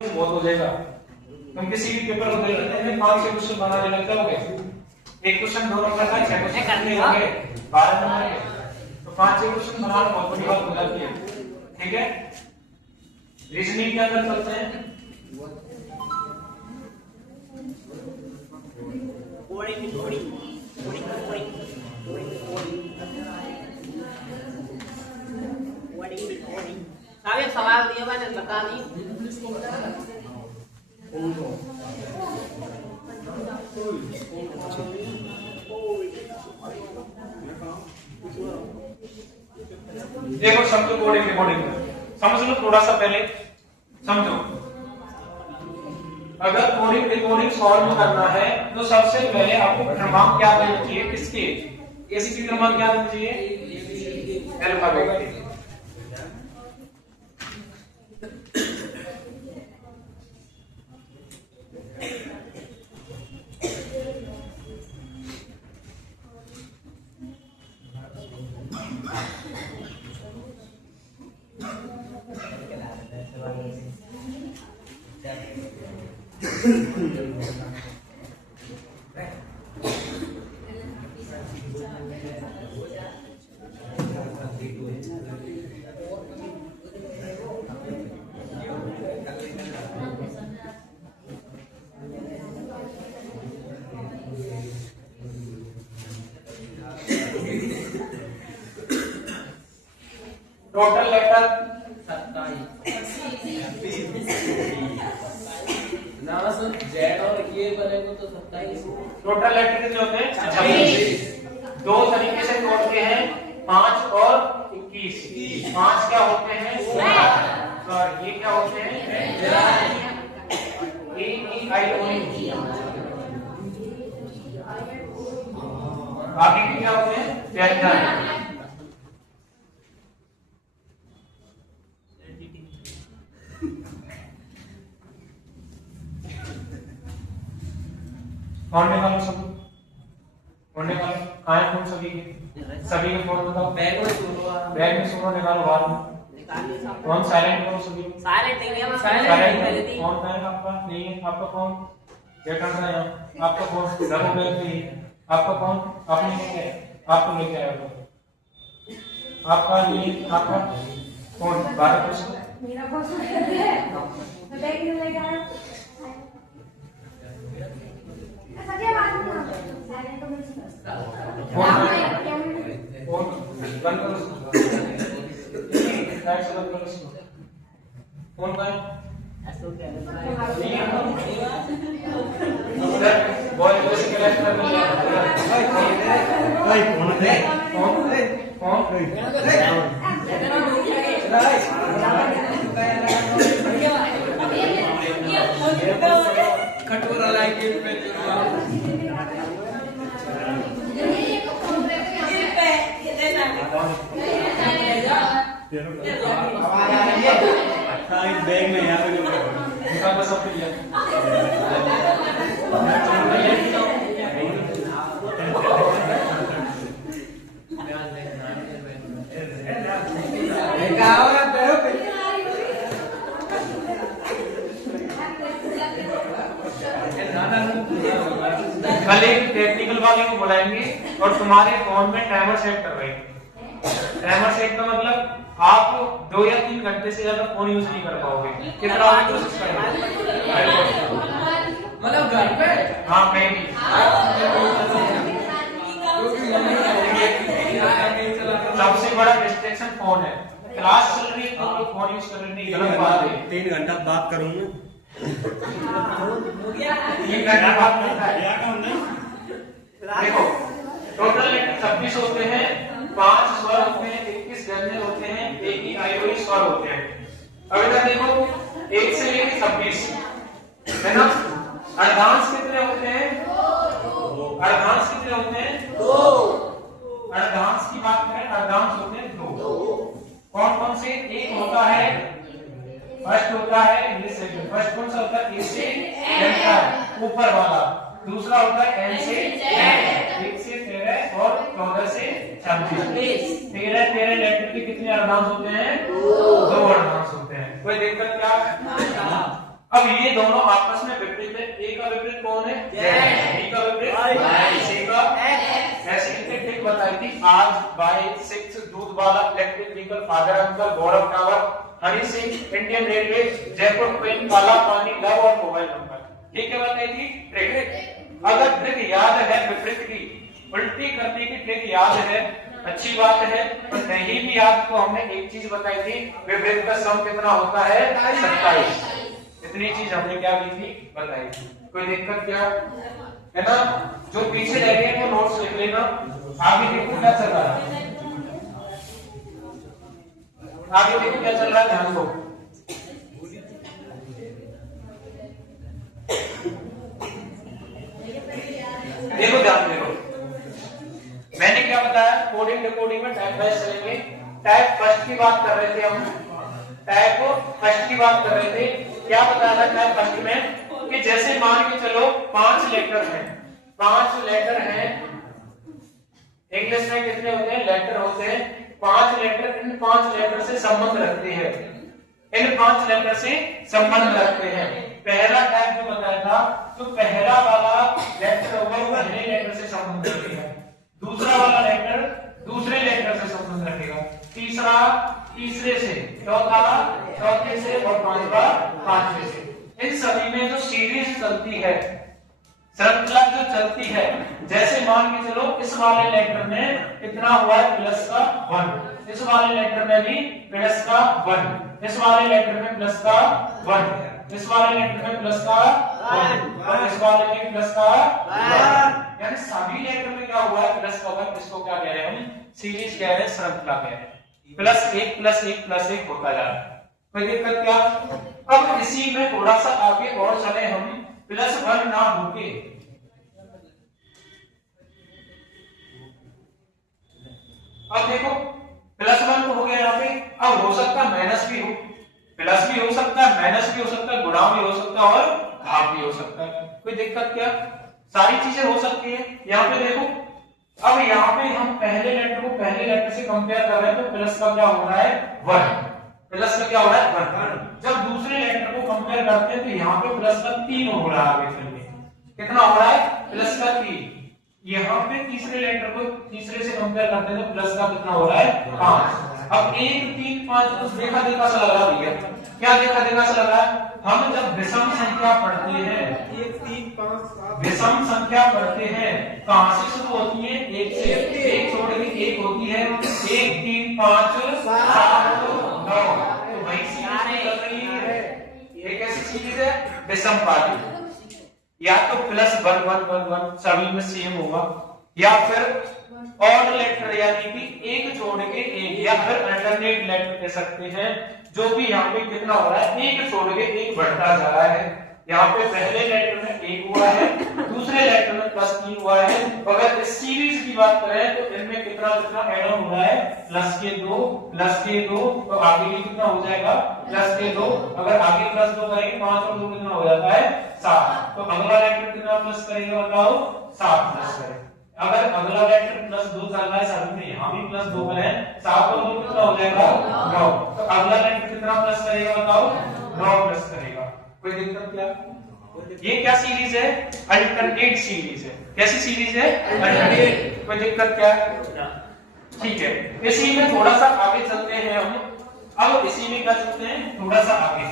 बहुत हो जाएगा। तुम किसी भी पेपर को देखते हैं 5-6 क्वेश्चन बनाने लग जाओगे। एक क्वेश्चन 2 नंबर का 6 क्वेश्चन करने होंगे 12 नंबर के, तो 5-6 क्वेश्चन बनाना बहुत बड़ी बात हो जाती है। ठीक है, रीजनिंग के अंदर चलते हैं। साहब एक सवाल दिया मैंने बता दी। देखो समझो, कोडिंग रिकॉर्डिंग समझ लो थोड़ा सा, पहले समझो। अगर कोडिंग रिकॉर्डिंग सॉल्व करना है तो सबसे पहले आपको क्रमांक क्या देना चाहिए, किसके एबीसी क्रमांक क्या देना चाहिए, अल्फाबेट के। टोटल लेटर 27 जेड और ये वाले को तो 27। टोटल लेटर कितने होते हैं 26। दो तरीके से तोड़ते हैं, 5 और 21। 5 क्या होते हैं और ये क्या होते हैं ए ई आई ओ यू। बाकी के क्या होते हैं व्यंजन। कौन निकालो सब, कौन निकालो, कहाँ है फोन सभी के फोन बताओ। बैग में सुनो, बैग में सुनो, निकालो बाहर में। निकालिए सब। फोन साइलेंट करो सभी। साइलेंट नहीं है, साइलेंट पहले थी। फोन है आपका नहीं है, आपका फोन क्या कर रहा है यहाँ, आपका फोन डबल बैग में है, आपका फोन आपने लेके आया, आपको लेके आया वो आपका नहीं, आपका फोन 12% मेरा फोन है, मैं बैग में लेके आया। सच्ची बात है, साइलेंट तो मेरी फोन बंद करो, लाइट बंद करो, फोन का बॉय को से कनेक्ट कर लिया भाई, फोन है, फोन कटोरा लाके पे बैग में यहाँ पे निकाल सब लिया। कल एक टेक्निकल वाले को बुलाएंगे और तुम्हारे फोन में टाइमर सेट करवाएंगे। टाइमर सेट का मतलब आप 2 या 3 घंटे से ज्यादा फोन यूज नहीं कर पाओगे। कितना कोशिश करेंगे मतलब घर पे, हाँ कहीं भी। सबसे बड़ा डिस्ट्रैक्शन फोन है। क्लास चल रही है तो लोग फोन यूज कर रहे हैं, गलत बात है। 3 घंटा बात करूंगा, 3 घंटा बात करता है। देखो टोटल लेटर 26 होते हैं, 5 स्वर होते हैं, 21 व्यंजन होते हैं, एक ही आयोगी स्वर होते हैं। अब इधर देखो 1 से लेकर 26 है ना। अर्धांश कितने होते हैं, अर्धांश कितने होते हैं 2। अर्धांश की बात करें, अर्धांश होते हैं 2। कौन कौन से, एक होता है फर्स्ट होता है ये सेकंड। फर्स्ट कौन सा होता है, ए से एंटर ऊपर वाला। दूसरा होता है एन से जेड। 1 से 13 और 14 से 26। 13 लेटर के कितने अर्धांश होते हैं, 2 अर्धांश होते हैं। कोई दिक्कत क्या है? अब ये दोनों आपस में विपरीत है। ए का विपरीत कौन है? जेड। बी का विपरीत सी का ऐसे इतने ट्रिक बताई थी। आज बाय 6 दूध वाला electric vehicle, father uncle, Gaurav tower, Honey Singh, Indian railway, Jaipur train, Kala Pani, love और मोबाइल नंबर। ये क्या बताई थी? ट्रिक। अगर ट्रिक याद है विपरीत की, उल्टी करने की ट्रिक याद है, अच्छी बात है। पर नहीं भी याद तो हमने एक चीज बताई थी, विपरीत का सम कितना होता है? 27। इतनी चीज हमने क्या की थी? बताई थी। कोई दिक्कत क्या है ना? जो पीछे रह गए वो नोट्स लिख लेना। आगे देखो क्या चल रहा है, आगे देखो क्या चल रहा है, ध्यान दो। देखो ध्यान देखो, मैंने क्या बताया? कोडिंग डिकोडिंग में टाइप वाइज चलेंगे। टाइप फर्स्ट की बात कर रहे थे हम, टाइप फर्स्ट की बात कर रहे थे। क्या बताया था टाइप फर्स्ट में? कि जैसे मान के चलो 5 लेटर हैं, 5 लेटर हैं। इंग्लिश में कितने होते हैं? लेटर होते हैं 5 लेटर। इन 5 लेटर से संबंध रखते हैं, इन 5 लेटर से संबंध रखते हैं। पहला टाइप जो बताया था, तो पहला वाला लेटर होगा वो पहले लेटर से संबंध रखेगा, दूसरा वाला लेटर दूसरे लेटर से संबंध रखेगा, तीसरा तीसरे से, चौथा चौथे से और पांचवा पांचवे से। इन सभी में जो सीरीज चलती है, श्रृंखला जो चलती है, जैसे मान के चलो इस वाले लेटर में कितना हुआ है? प्लस का 1, इस वाले लेटर में भी प्लस का 1, इस वाले लेटर में प्लस का 1, इस वाले लेटर में प्लस का 1 और इस वाले में प्लस का 1। यानी सभी लेटर में क्या हुआ है? प्लस का 1। इसको क्या कह रहे हैं हम? सीरीज कह रहे हैं, श्रृंखला कह रहे हैं। प्लस 1 प्लस 1 प्लस 1 होता जा रहा है। कोई दिक्कत क्या? अब इसी में थोड़ा सा आगे और चले हम, प्लस 1 ना होके अब देखो प्लस 1 तो हो गया यहाँ पे। अब हो सकता है माइनस भी हो, प्लस भी हो सकता है, माइनस भी हो सकता है, गुणा भी हो सकता है और भाग भी हो सकता है। कोई दिक्कत क्या? सारी चीजें हो सकती है। यहाँ पे देखो, अब यहाँ पे हम पहले लेटर को पहले लेटर से कंपेयर कर रहे हैं, तो प्लस का क्या हो रहा है? 1। प्लस का क्या हो रहा है? 1। जब दूसरे लेटर को कंपेयर करते हैं तो यहाँ पे प्लस का 3 हो रहा है। आगे चलिए कितना हो रहा है? प्लस का 3। यहाँ पे तीसरे लेटर को तीसरे से कंपेयर करते हैं तो प्लस का कितना हो रहा है? 5। अब 1 3 5 तो देखा देखा सा लग रहा है। क्या देखा देखा सा लग रहा है? हम जब विषम संख्या पढ़ते हैं, 1 3 5 7 विषम संख्या पढ़ते हैं, कहां से शुरू होती है? 1 से। 1 छोड़ के 1 होती है 1 3 5 7 9। तो वही सीरीज चल रही है। ये कैसी सीरीज है? विषम वाली। या तो प्लस 1 1 1 1 सभी में सेम होगा, या फिर ऑड लेटर यानी कि एक छोड़ के एक, या फिर अल्टरनेट लेटर कह सकते हैं। जो भी यहाँ पे कितना हो रहा है? एक छोड़ के एक बढ़ता जा रहा है। यहाँ पे पहले लेटर में 1 हुआ है, दूसरे लेटर में +3 हुआ है। अगर इस सीरीज की बात करें तो इनमें कितना कितना ऐड ऑन हो रहा है? +2 +2, तो आगे भी कितना हो जाएगा? +2। अगर आगे +2 करेंगे 5 और 2 कितना हो जाता है? 7। तो अगला लेटर कितना प्लस करेगा बताओ? 7 प्लस करें। अगर अगला लेटर +2 चल रहा है सभी में, यहाँ भी +2 करें, 7 और 2 कितना हो जाएगा? 9। तो अगला लेटर कितना प्लस करेगा बताओ? 9 प्लस करेगा। कोई दिक्कत क्या? ये क्या सीरीज है? अल्टरनेट सीरीज है। कैसी सीरीज है? अल्टरनेट। कोई दिक्कत क्या? ठीक है, इसी में थोड़ा सा आगे चलते हैं हम। अब इसी में क्या चलते हैं? थोड़ा सा आगे,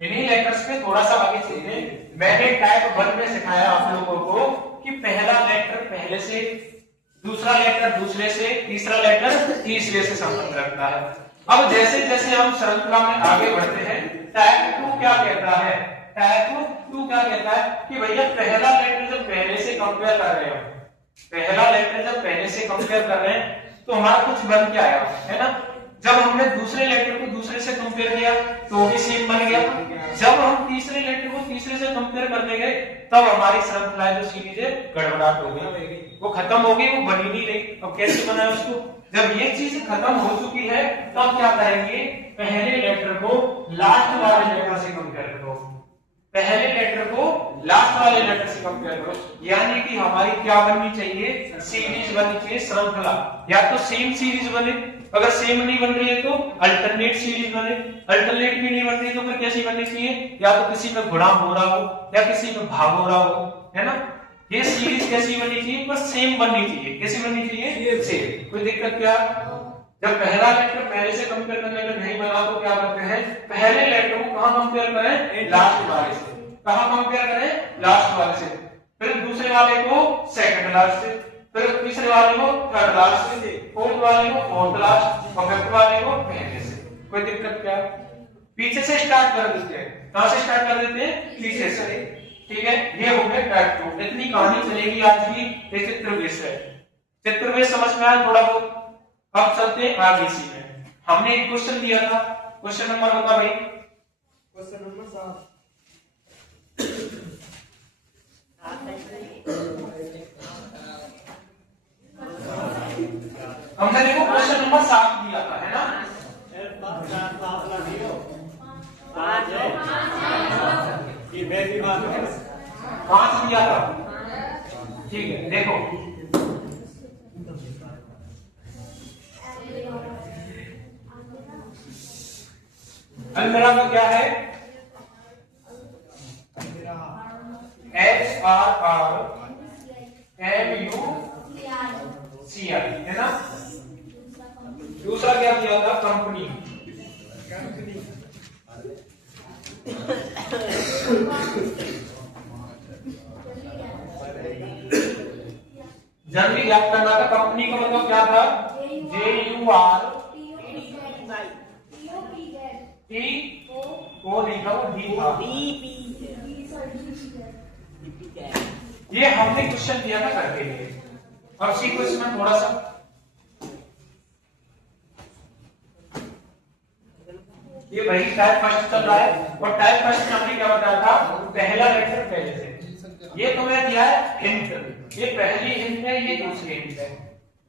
इन्हीं लेटर्स में थोड़ा सा आगे चलते हैं। मैंने टाइप 1 में सिखाया आप लोगों को कि पहला लेटर पहले से, दूसरा लेटर दूसरे से, तीसरा लेटर तीसरे से संबंध रखता है। अब जैसे जैसे हम श्रृंखला में आगे बढ़ते हैं, टाइप 2 क्या कहता है? टाइप 2 क्या कहता है कि भैया पहला लेटर जब पहले से कंपेयर कर रहे हो, पहला लेटर जब पहले से कंपेयर कर रहे हैं तो हमारा कुछ बन के आया है ना। जब हमने दूसरे लेटर को दूसरे से कंपेयर किया तो भी सेम बन गया। जब हम तीसरे लेटर को तीसरे से कंपेयर करने गए तब हमारी श्रृंखला जो सीरीज है गड़बड़ाहट हो गई, वो खत्म हो गई, वो बनी नहीं रही। अब कैसे बनाए उसको? जब ये चीज खत्म हो चुकी है तब क्या करेंगे? पहले लेटर को लास्ट वाले लेटर से कंपेयर करो, पहले लेटर को लास्ट वाले लेटर से कंपेयर करो। यानी कि हमारी क्या बननी चाहिए? सीरीज बननी चाहिए, श्रृंखला। या तो सेम सीरीज बने अगर सेम नहीं बन रही है तो अल्टरनेट सीरीज बने, अल्टरनेट भी नहीं बन रही तो फिर कैसी बननी चाहिए, या तो किसी में गुणा हो रहा हो या किसी में भाग हो रहा हो, है ना। ये सीरीज कैसी बननी चाहिए, बस सेम बननी चाहिए। कैसी बननी चाहिए, सेम। कोई दिक्कत क्या? जब पहला लेटर पहले से कंपेयर करने में नहीं बना तो क्या करते हैं, पहले लेटर को कहां कंपेयर करें, लास्ट वाले से। कहां कंपेयर करें, लास्ट वाले से। फिर दूसरे वाले को सेकंड लास्ट से, फिर तीसरे वाले को थर्ड लास्ट से, फोर्थ वाले को फोर्थ लास्ट और फिफ्थ वाले को पहले से। कोई दिक्कत क्या? पीछे से स्टार्ट कर देते हैं। कहां से स्टार्ट कर देते हैं, पीछे से। ठीक है, ये हो गया टाइप 2। इतनी कहानी चलेगी आज की। ये चित्रवेश है, चित्रवेश समझ में आया थोड़ा बहुत। अब चलते हैं आगे। इसी में हमने एक क्वेश्चन दिया था, क्वेश्चन नंबर बता भाई। Question number 7। हमने देखो क्वेश्चन नंबर 7 दिया था, है ना। 5 दिया था, ठीक है। देखो अलमीरा का क्या है, HRRMUCI, है ना। दूसरा क्या दिया था, कंपनी। जल्दी याद करना था, कंपनी का मतलब क्या था, JUR T को लिखा हुआ D था। ये हमने क्वेश्चन दिया था करके लिए। अब सी क्वेश्चन थोड़ा सा ये वही टाइप फर्स्ट चल रहा है, और टाइप फर्स्ट में हमने क्या बताया था, पहला लेटर पहले से। ये तुम्हें दिया है हिंट, ये पहली हिंट है, ये दूसरी हिंट है।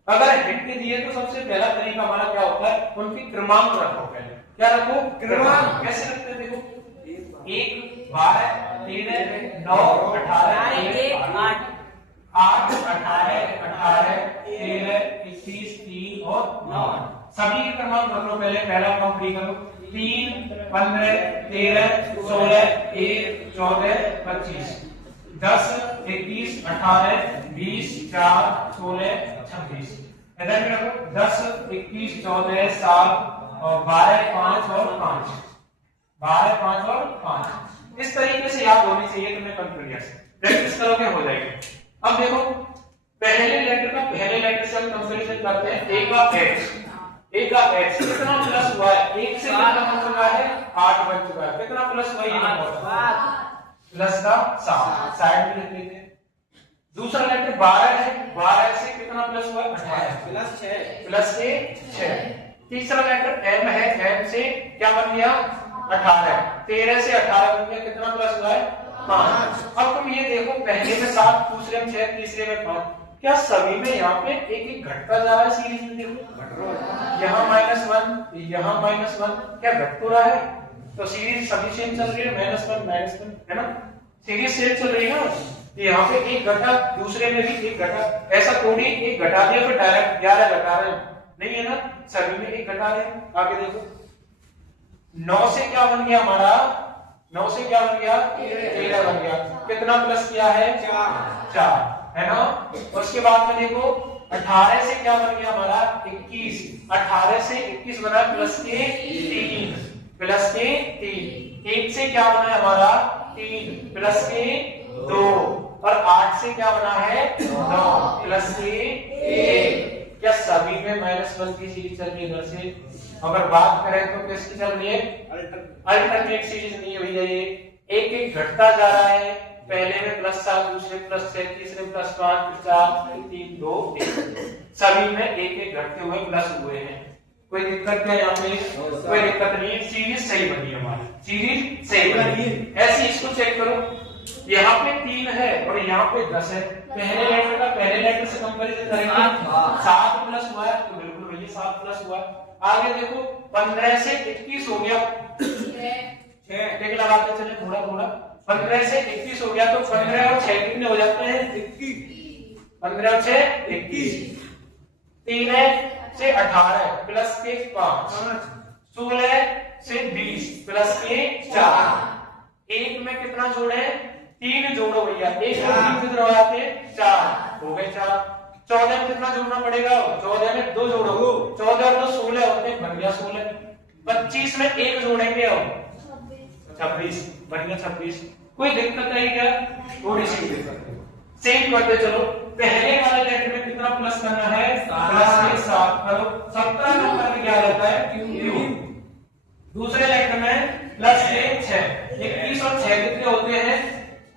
अगर हिंट दिए तो सबसे पहला तरीका हमारा क्या होता है, उनकी क्रमांक रखो। पहले क्या रखो, क्रमांक। कैसे रखते हैं, देखो 1 12 13 9 18 1 8 8 18 18 13 21 3 और 9 सभी के क्रमांक रख लो। पहले पहला कंप्लीट करो। 3 15 13 16 1 14 25 10 21 18 20 4 16 26। इधर भी रखो 10 21 14 7 और 12 5 और 5 12 5 और 5। इस तरीके से याद होनी चाहिए तुम्हें कंप्लीट। प्रैक्टिस करोगे हो जाएगी। अब देखो पहले लेटर का पहले लेटर से हम कंपैरिजन करते हैं। a का x कितना प्लस हुआ है, 1 से कितना बन चुका है, 8 बन चुका है। कितना प्लस हुआ, ये प्लस का 7 साइड में लिख लेते हैं। दूसरा लेटर 12 है, 12 से कितना प्लस हुआ, 18 प्लस के 6। तीसरा लेटर m है, m से क्या बन गया, 18 13 से 18 बन गया। कितना प्लस हुआ है, 5। अब तुम ये देखो पहले में 7, दूसरे में 6, तीसरे में 5। क्या सभी में यहाँ पे एक एक घटता जा रहा है सीरीज में, देखो यहाँ -1 यहाँ -1, क्या घट तो रहा है। तो सीरीज सभी सेम चल रही है, -1 है ना, सीरीज सेम चल रही है ना। यहाँ पे एक घटा, दूसरे में भी एक घटा, ऐसा थोड़ी एक घटा दिया फिर डायरेक्ट 11 घटा रहे नहीं है ना, सभी में एक घटा रहे हैं। आगे देखो 9 से क्या बन गया हमारा, 9 से क्या बन गया, 13 बन गया। कितना प्लस किया है, 4 है ना। उसके बाद में देखो 18 से क्या बन गया हमारा, 21। 18 से 21 बना प्लस के 3 प्लस के 3। 1 से क्या बना है हमारा, 3 प्लस के 2। और 8 से क्या बना है, 9 प्लस के 1। क्या सभी में -1 की सीरीज चल रही है इधर से। अगर बात करें तो किसकी चल रही है, अल्टरनेट सीरीज नहीं है भैया। ये एक एक घटता जा रहा है, पहले में +7 दूसरे +6 तीसरे में +5 4 3 2 1। सभी में एक एक घटते हुए प्लस हुए हैं। कोई दिक्कत क्या यहाँ पे, कोई दिक्कत नहीं है। सीरीज सही बनी हमारी, सीरीज सही बनी। ऐसे इसको चेक करो, यहाँ पे 3 है और यहाँ पे 10 है। पहले लेटर का पहले लेटर से कंपैरिजन करेंगे, 7 प्लस हुआ है तो बिल्कुल भैया 7 प्लस हुआ है। आगे देखो 15 से 21 हो गया, 6 लगाते चले थोड़ा थोड़ा। 15 से 21 हो गया तो 15 और 6 कितने हो जाते हैं, 21। 15 और 6 21। 3 है से 18 प्लस के 5, 16 से 20 प्लस के 4। एक में कितना जोड़े? 3 जोड़ो भैया, एक में कितने जोड़ाते? 4 हो गए 4। 14 में कितना जोड़ना पड़ेगा? 14 में 2 जोड़ो, 14 और 2 16 होते हैं, बन गया 16। 25 में 1 जोड़ेंगे अब 26, बन गया 26। कोई दिक्कत है क्या? थोड़ी सी दिक्कत है। सेम करते चलो। पहले वाले लेटर में कितना प्लस करना है? प्लस के 7 करो। 17 नंबर में क्या रहता है? क्यू। दूसरे लेटर में प्लस के 6। 21 और 6 कितने होते हैं?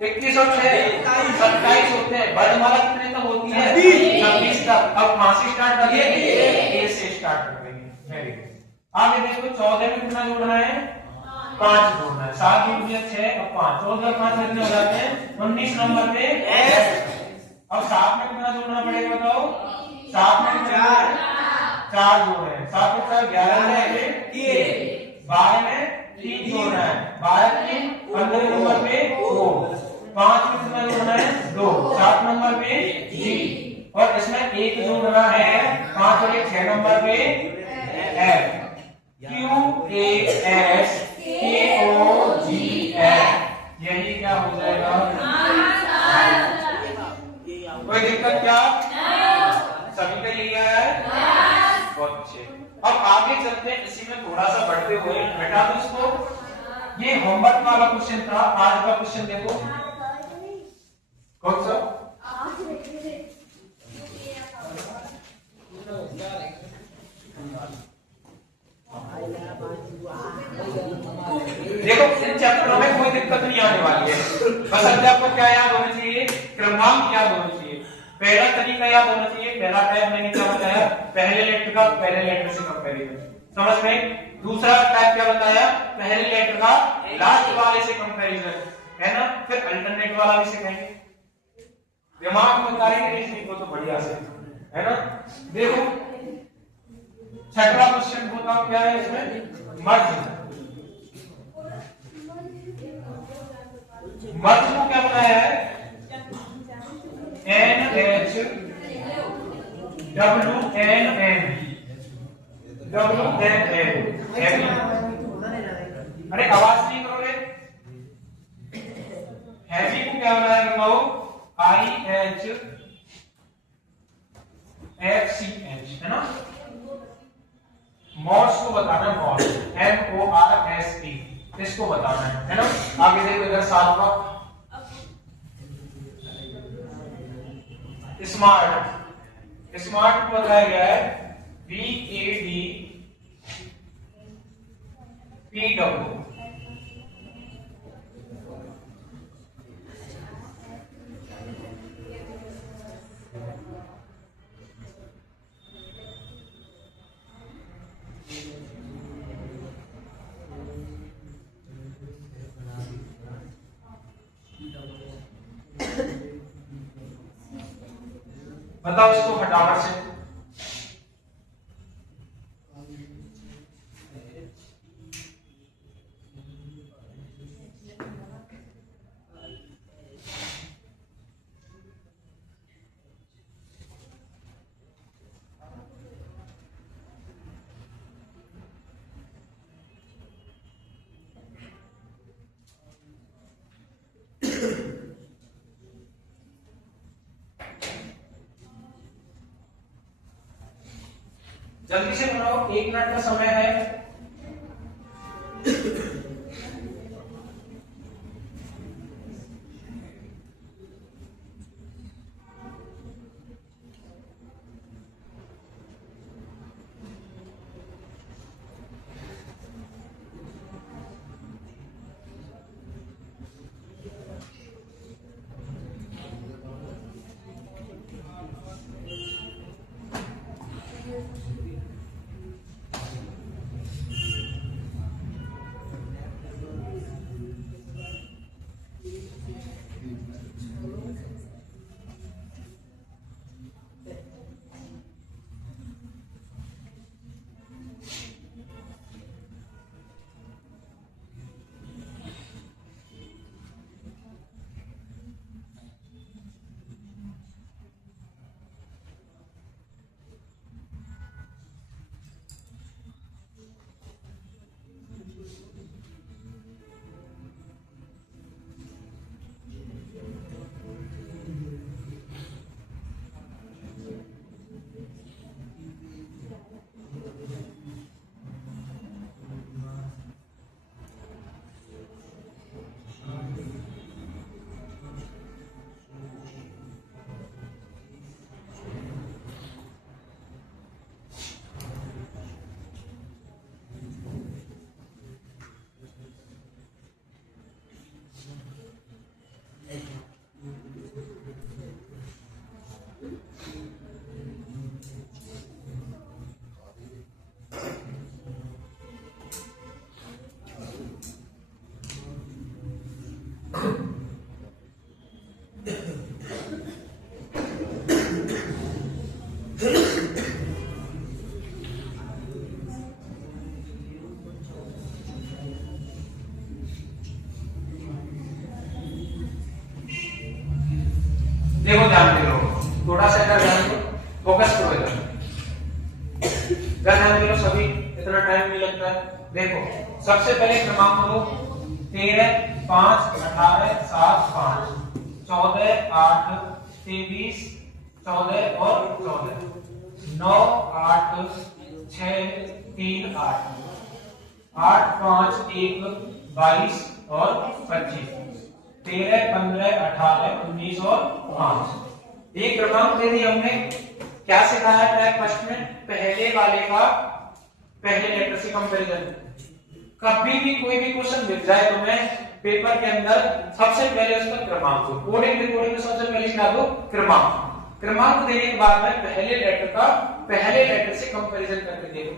21 और 6 27 होते हैं। वर्णमाला कितने तक होती है? 26 तक। अब कहां से स्टार्ट करेंगे? ए से स्टार्ट करेंगे। Very good. आगे देखो 14 में कितना जोड़ना है? 5 जोड़ना है। 7 जोड़ दिया 6 और 5, 14 और 5 कितने हो जाते हैं? 19 नंबर पे एस। अब 7 में कितना जोड़ना पड़ेगा बताओ? 7 में 4 जोड़ रहे हैं। 7 में 4 11 में 12 में 3 जोड़ना है। 12 में 15 नंबर पे 2, 5 में कितना जोड़ना है? 2, 7 नंबर पे जी, और इसमें 1 जोड़ना है। 5 और 1 6 नंबर पे एफ। क्यू ए एस के ओ जी एफ, यही क्या हो जाएगा? कोई दिक्कत क्या? सभी का यही है? बहुत अच्छे। अब आगे चलते हैं, इसी में थोड़ा सा बढ़ते हुए। बेटा दोस्तों ये होमवर्क वाला क्वेश्चन था। आज का क्वेश्चन देखो कौन सा? देखो इन चैप्टरों में कोई दिक्कत नहीं आने वाली है। बस अब आपको क्या याद होना चाहिए? क्रमांक याद होना चाहिए। पहला तरीका याद होना चाहिए। पहला टाइप मैंने क्या बताया? पहले लेटर का पहले लेटर से कंपैरिजन, समझ में। दूसरा टाइप क्या बताया? पहले लेटर का लास्ट वाले से कंपैरिजन, है ना। फिर अल्टरनेट वाला भी सिखाएंगे। दिमाग में उतारेंगे इसी को तो बढ़िया से, है ना। देखो छठवां क्वेश्चन बताओ क्या है इसमें? मर्ज। मर्ज को क्या बनाया है? NH WNN WNN। अरे आवाज नहीं करोगे? हैवी को क्या बनाया बताओ? IHFCH, है ना। मॉर्स को बताना है, मॉर्स MORSE, इसको बताना है ना। आगे देखो इधर 7वां स्मार्ट। स्मार्ट को बताया गया है BADPW। बताओ इसको फटाफट से। जल्दी से बनाओ, 1 मिनट का समय है। देखो ध्यान दे लो, थोड़ा सा इधर ध्यान दो, फोकस करो इधर, ध्यान दे लो सभी, इतना टाइम नहीं लगता है। देखो सबसे पहले क्रमांक लो 13 5 18 7 5 14 8 23 14 और 14 9 8 6 3 8 8 5 1 22 और 25 13 15 18 19 और 5। एक क्रमांक दे दी हमने, क्या सिखाया था फर्स्ट में, पहले वाले का पहले लेटर से कंपैरिजन। कभी भी कोई भी क्वेश्चन मिल जाए तुम्हें पेपर के अंदर, सबसे पहले उसका क्रमांक दो, कोडिंग में सबसे पहले क्या दो, क्रमांक। क्रमांक देने के बाद में पहले लेटर का पहले लेटर से कंपैरिजन करके देखो।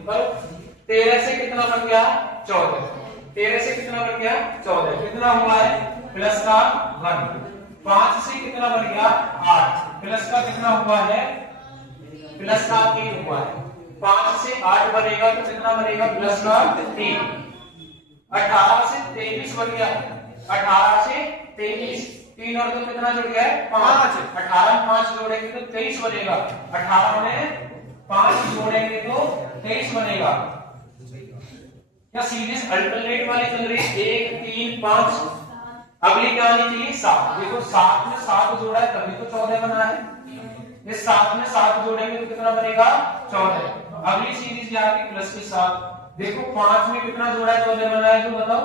13 से कितना बन गया 14, 13 से कितना बन गया 14, कितना हुआ है प्लस का 1। 5 से कितना बन गया 8, प्लस का कितना हुआ है प्लस का 3 हुआ है। 5 से 8 बनेगा तो कितना बनेगा प्लस का 3। 18 से 23 बन गया, 18 से 23 3 और 2 कितना जुड़ गया है 5। 18 में 5 जोड़ेंगे तो 23 बनेगा, 18 में 5 जोड़ेंगे तो 23 बनेगा। क्या सीरीज अल्टरनेट वाली चल रही है 1 3 5, अगली क्या आनी चाहिए 7। देखो 7 में 7 जोड़ा है तभी तो 14 बना है, ये 7 में 7 जोड़ेंगे तो कितना बनेगा 14। अगली सीरीज क्या आ गई प्लस के 7। देखो 5 में कितना जोड़ा है 14 बना है, तो बताओ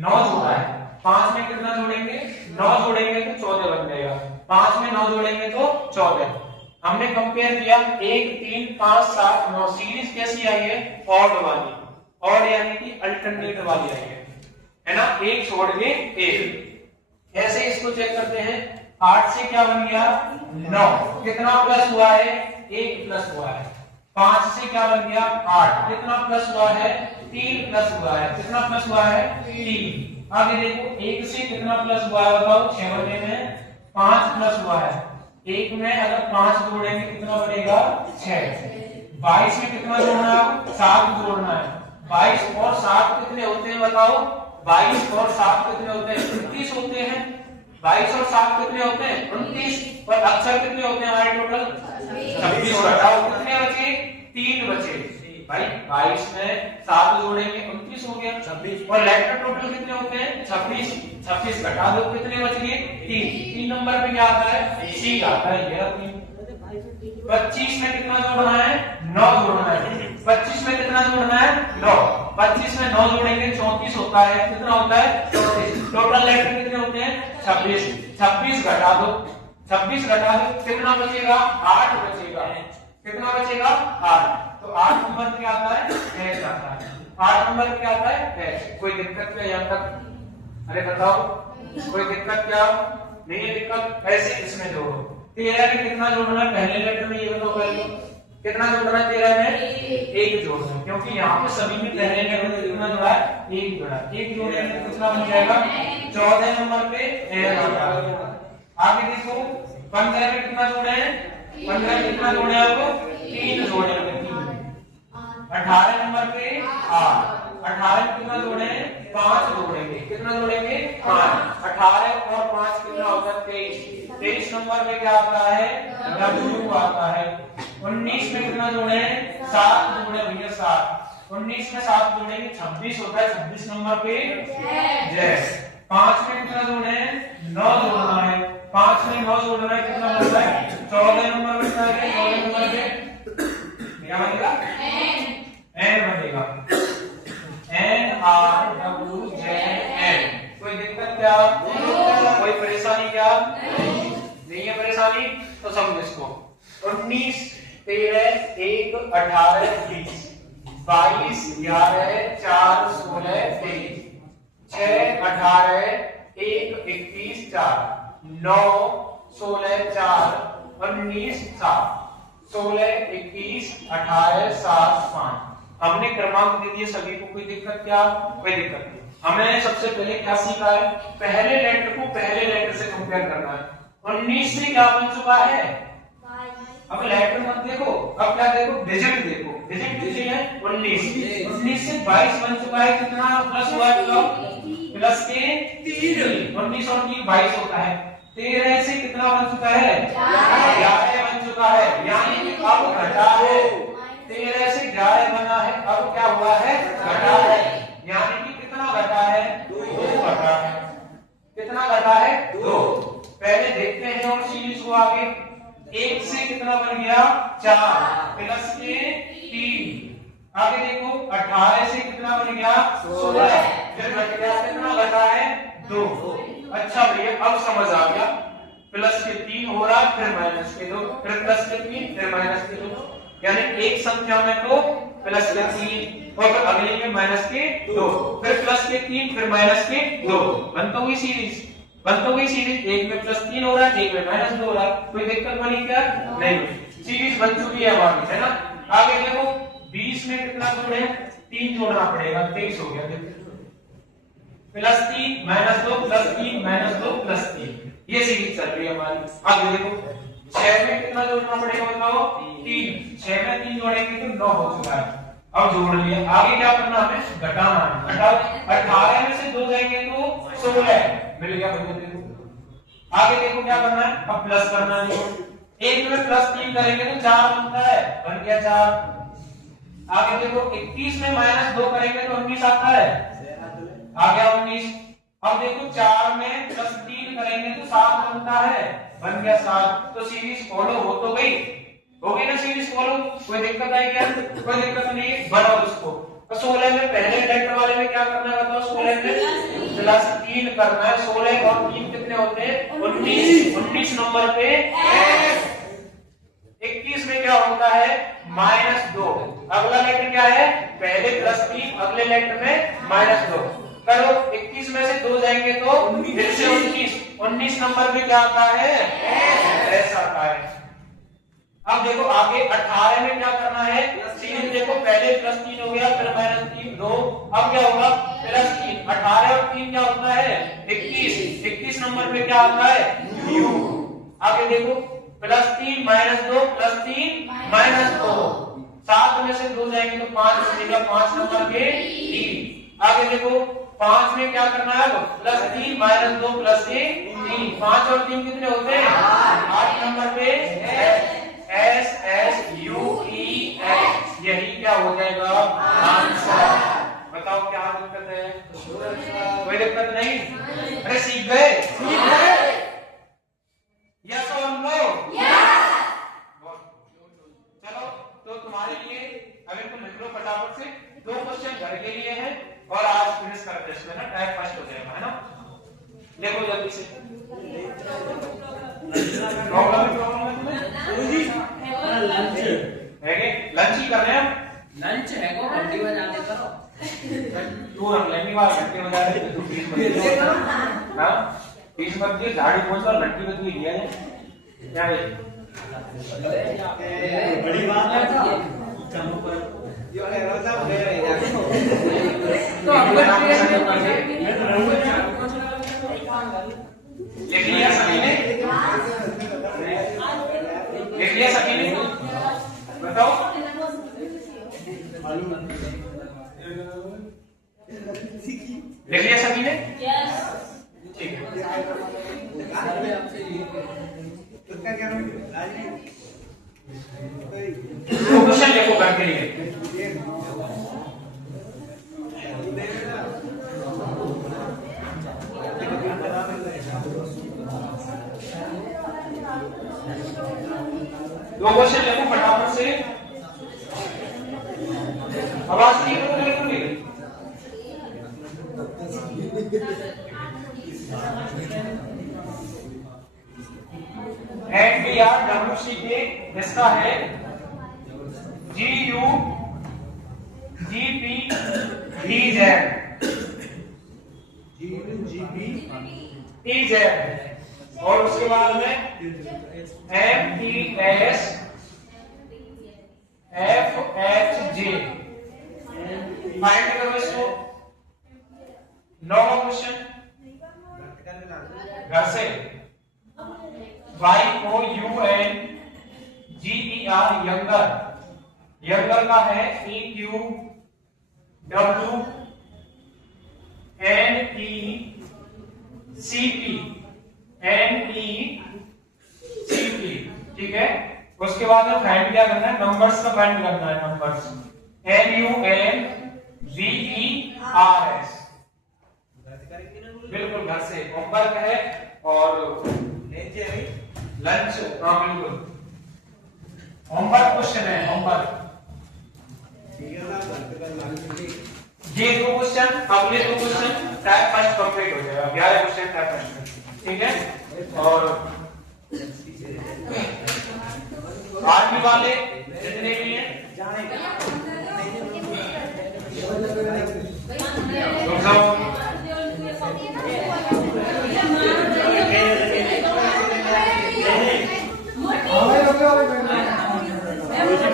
9 जोड़ा है। 5 में कितना जोड़ेंगे 9 जोड़ेंगे तो 14 बन जाएगा, 5 में 9 जोड़ेंगे तो 14। हमने कंपेयर किया 1 3 5 7 9, सीरीज कैसी आई है ऑड वाली, ऑड यानी कि अल्टरनेट वाली आई है ना, एक छोड़ के एक। ऐसे इसको चेक करते हैं, 8 से क्या बन गया 9, कितना प्लस हुआ है 1 प्लस हुआ है। 5 से क्या बन गया 8, कितना प्लस हुआ है 3 प्लस हुआ है, कितना प्लस हुआ है 3। आगे देखो 1 से कितना प्लस हुआ है बताओ, 6 में 5 प्लस हुआ है, 1 में अगर 5 जोड़ेंगे कितना बनेगा 6। 22 में कितना जोड़ना है 7 जोड़ना है, 22 और 7 कितने होते हैं बताओ, 22 और 7 कितने होते हैं 29 होते हैं। 22 और 7 कितने होते हैं 29, और अक्षर कितने होते हैं हमारे टोटल 26। बताओ कितने बचे 3 बचे भाई, 22 में 7 जोड़ेंगे 29 हो गया 26, और लेटर टोटल कितने होते हैं 26। 26 घटा दो कितने बच गए 3 नंबर पे क्या आता है सी आता है, ये 3। 25 में कितना जोड़ना है 9 जोड़ना है, 25 में कितना जोड़ना है 9, 25 में 9 जोड़ेंगे 34 होता है, कितना होता है 34। टोटल लेटर कितने होते हैं 26। 26 घटा दो, 26 घटा दो कितना बचेगा 8 बचेगा, कितना बचेगा 8। तो 8 नंबर पे आता है एच आता है, 8 नंबर पे आता है एच। कोई दिक्कत क्या यहाँ तक, अरे बताओ कोई दिक्कत क्या नहीं है दिक्कत। ऐसे इसमें जोड़ो, 13 में कितना जोड़ना है पहले लेटर में, ये बताओ पहले कितना जोड़ना है 13 में 1 जोड़ना है, क्योंकि यहाँ पे सभी में पहले लेटर में कितना जोड़ा है 1 जोड़ा, 1 जोड़ने में कितना बन जाएगा 14 नंबर पे एन आता है। आगे देखो 15 में कितना जोड़े हैं, 15 में कितना जोड़े हैं आपको 3 जोड़े हैं 3। 18 नंबर पे 8, 18 में कितना जोड़े हैं 5 जोड़ेंगे, कितना जोड़ेंगे 5। 18 और 5 कितना होगा 23। 23 नंबर पे क्या आता है W आता है। 19 में कितना जोड़े हैं 7 जोड़े भैया 7, 19 में 7 जोड़ेंगे 26 होता है, 26 नंबर पे जय। 5 में कितना जोड़े हैं 9 जोड़ना है, 5 में 9 जोड़ना है, कितना बनता है 14 नंबर पे, 14 नंबर पे क्या बनेगा एन बनेगा, NRWJN। कोई दिक्कत क्या, कोई परेशानी क्या नहीं है परेशानी, तो समझ इसको। 19 13 1 18 20 22 11 4 16 23 6 18 1 21 4 9 16 4 19 7 16 21 18 7 5। हमने क्रमांक दे दिए सभी को, कोई दिक्कत क्या, कोई दिक्कत नहीं। हमें सबसे पहले क्या सीखा है, पहले लेटर को पहले लेटर से कंपेयर करना है। 19 से क्या बन चुका है, अब लेटर मत देखो, अब क्या देखो, डिजिट देखो। डिजिट कितनी है, 19। 19 से 22 बन चुका है, कितना प्लस हुआ है, प्लस के 3। 19 और 3 22 होता है। 13 से कितना बन चुका है, 11 बन चुका है, यानी कि अब घटा है। 13 से 11 बना है, अब क्या हुआ है, घटा है, यानी कि कितना घटा है, 2 घटा है। कितना घटा है, 2। पहले देखते हैं और सीरीज को आगे। 1 से कितना बन गया, 4 प्लस के 3। आगे देखो 18 से कितना बन गया, 16, फिर घट गया, कितना घटा है, 2। अच्छा भैया अब समझ आ गया, प्लस के 3 हो रहा, फिर माइनस के 2, फिर प्लस के 3, फिर माइनस के 2, यानी एक संख्या में तो प्लस के 3 और फिर अगले में माइनस के 2, फिर प्लस के 3, फिर माइनस के 2। बन तो गई सीरीज, बन तो गई सीरीज। एक में प्लस 3 हो रहा है, एक में माइनस 2 हो रहा है, कोई दिक्कत बनी क्या, नहीं, सीरीज बन चुकी है हमारी, है ना। आगे देखो 20 में कितना जोड़े, 3 जोड़ना पड़ेगा, 23 हो गया। Plus 3 minus 2 plus 3 minus 2 plus 3, ये सीरीज चल रही है हमारी। आगे देखो 6 में कितना जोड़ना पड़ेगा, बताओ, 3। 6 में 3 जोड़ेंगे तो 9 हो चुका है, अब जोड़ लिया। आगे क्या करना, हमें घटाना है, घटाओ। 18 में से 2 जाएंगे तो 16 मिल गया भैया। देखो आगे देखो क्या करना है, अब प्लस करना है। एक में प्लस 3 करेंगे तो 4 बनता है, बन गया 4। आगे देखो 21 में माइनस 2 करेंगे तो 19 आता है, आ गया 19। अब देखो 4 में प्लस 3 करेंगे तो 7 बनता है, बन गया 7। तो सीरीज फॉलो हो तो गई, हो गई ना सीरीज फॉलो, कोई दिक्कत आई क्या, कोई दिक्कत नहीं है, बनाओ उसको। तो 16 में पहले लेटर वाले में क्या करना है, बताओ, 16 में प्लस 3 करना है। 16 और 3 कितने होते हैं, 19। 19 नंबर पे 21 में क्या होता है, माइनस 2। अगला लेटर क्या है, पहले प्लस 3, अगले लेटर में माइनस 2 करो। 21 में से 2 जाएंगे तो फिर से 19। 19 नंबर पे क्या आता है, एस आता है। अब देखो आगे 18 में क्या करना है, सीरीज देखो, पहले प्लस 3 हो गया, फिर माइनस 3 2, अब क्या होगा, प्लस 3। 18 और 3 क्या होता है, 21। 21 नंबर पे क्या आता है, यू। आगे देखो प्लस 3 माइनस 2 प्लस 3 माइनस 2, 7 में से 2 जाएंगे तो 5 बचेगा, 5 नंबर पे 3। आगे देखो 5 में क्या करना है, प्लस 3 माइनस 2 प्लस 3। 5 और 3 कितने होते हैं, 8 नंबर पे S S U E H, यही क्या हो जाएगा, आंसर। बताओ क्या दिक्कत है, कोई दिक्कत नहीं, अरे सीख गए, यस और नो, चलो। तो तुम्हारे लिए अगर तुम लिख लो फटाफट से, 2 क्वेश्चन घर के लिए है और आज फिनिश करते हैं, ना टाइप फर्स्ट हो जाएगा, है ना। देखो जल्दी से, प्रॉब्लम है तुम्हें, लंच ही कर रहे हैं, लंच है को घंटी बजाने का, तू लंच वाला घंटी बजा रहे तो फीस मत दियो, हां फीस मत दियो, झाड़ी पोंछ और लंटी में तू लिया है क्या है, बड़ी बात है चलो पर यो ले रोजा ले तो अब लिख लिया सभी ने, लिख लिया सभी ने, बताओ लिख लिया सभी ने, ठीक है। तो क्वेश्चन लिखो घर के लिए, दो क्वेश्चन लिखो फटाफट से, आवाज नहीं करो बिल्कुल भी। NDRWCK इसका है GU GP TZ और उसके बाद में MES FHJ, फाइंड करो इसको, 9वां क्वेश्चन घर से YOUNGER यंगर, यंगर का है EQWNECP, ठीक है। उसके बाद में फाइंड क्या करना है, नंबर्स का फाइंड करना है, नंबर्स NUMBERS, बिल्कुल घर से होमवर्क है और लंच, हाँ बिल्कुल होमवर्क क्वेश्चन है, होमवर्क। ये 2 क्वेश्चन, अगले 2 क्वेश्चन टाइप फर्स्ट कंप्लीट हो जाएगा, 11 क्वेश्चन टाइप फर्स्ट, ठीक है। और आर्मी वाले जितने भी हैं